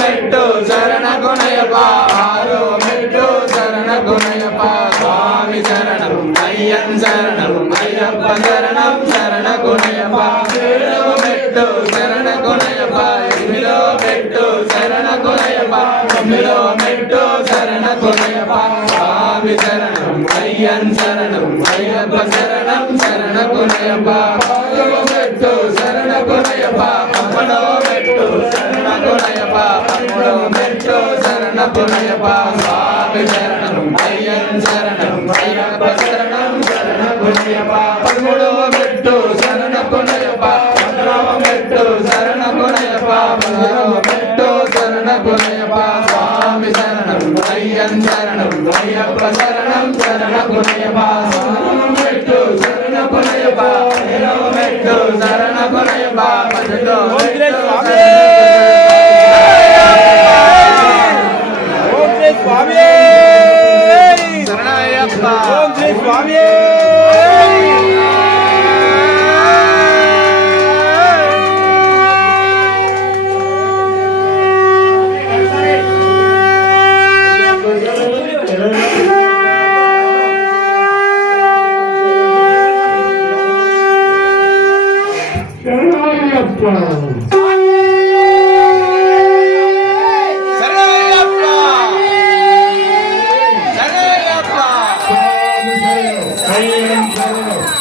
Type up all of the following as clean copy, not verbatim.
మెట్టు శరణగుణయప ఆరో మెట్టు శరణగుణయప స్వామి శరణం అయ్యన్ శరణం అయ్యప్ప శరణం శరణగుణయప ఏడో మెట్టు శరణగుణయప ఎనిమిదో మెట్టు శరణగుణయప తొమ్మిదో మెట్టు శరణగుణయప స్వామి శరణం అయ్యన్ శరణం అయ్యప్ప శరణం శరణగుణయప పదో మెట్టు శరణగుణయప పదమూడో మెట్టు శరణగుణయప పదమూడో మెట్టు శరణగుణయప స్వామి శరణం అయ్యన్ శరణం అయ్యప్ప శరణం శరణగుణయప పదమూడో మెట్టు శరణగుణయప పదమూడో మెట్టు శరణగుణయప పదమూడో మెట్టు శరణగుణయప స్వామి శరణం అయ్యన్ శరణం అయ్యప్ప శరణం శరణగుణయప మెట్టు శరణగుణయప పదమూడో మెట్టు శరణగుణయప పదమూడో స్వామి శరణయ్యప్ప ఓం శ్రీ స్వామి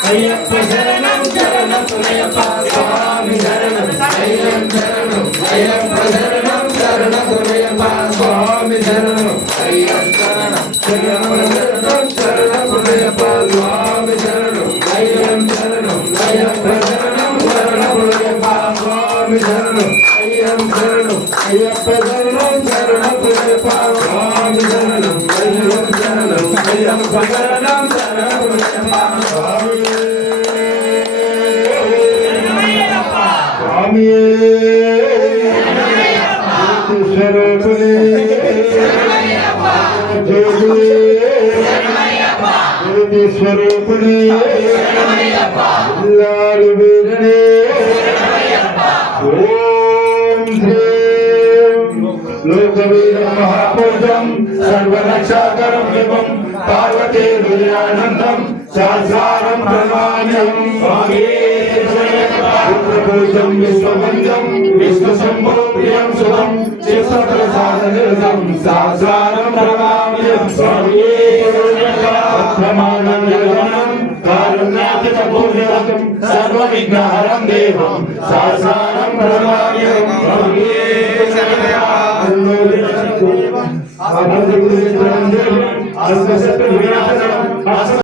అయ్యప్ప శరణం శరణగుణయప స్వామి శరణం అయ్యప్ప శరణం అయ్యప్ప శరణం శరణగుణయప స్వామి శరణం అయ్యప్ప శరణం శరణగుణయప స్వామి శరణం అయ్యప్ప శరణం అయ్యప్ప శరణం శరణగుణయప స్వామి శరణం అయ్యప్ప శరణం అయ్యప్ప శరణం శరణగుణయప స్వామి శరణం అయ్యప్ప శరణం అయ్యప్ప శరణం శరణగుణయప స్వరూపుడే లాలు వీరనే ఓం హ్రీం లోకవీర మహాపురుషం సర్వరక్షాకరం విభం పార్వతీ హృదయానందం సాసారం ప్రమాణ్యం స్వామి పుత్రభూషం విశ్వవంద్యం విశ్వశంభో ప్రియం సుతం చిత్తప్రసాదనిరతం సాసారం ప్రమాణ్యం స్వామి ప్రమాణం నిర్వహణం కారుణ్యాతితభూషణం సర్వవిఘ్నహరం దేవం సాసారం ప్రమాణ్యం స్వామి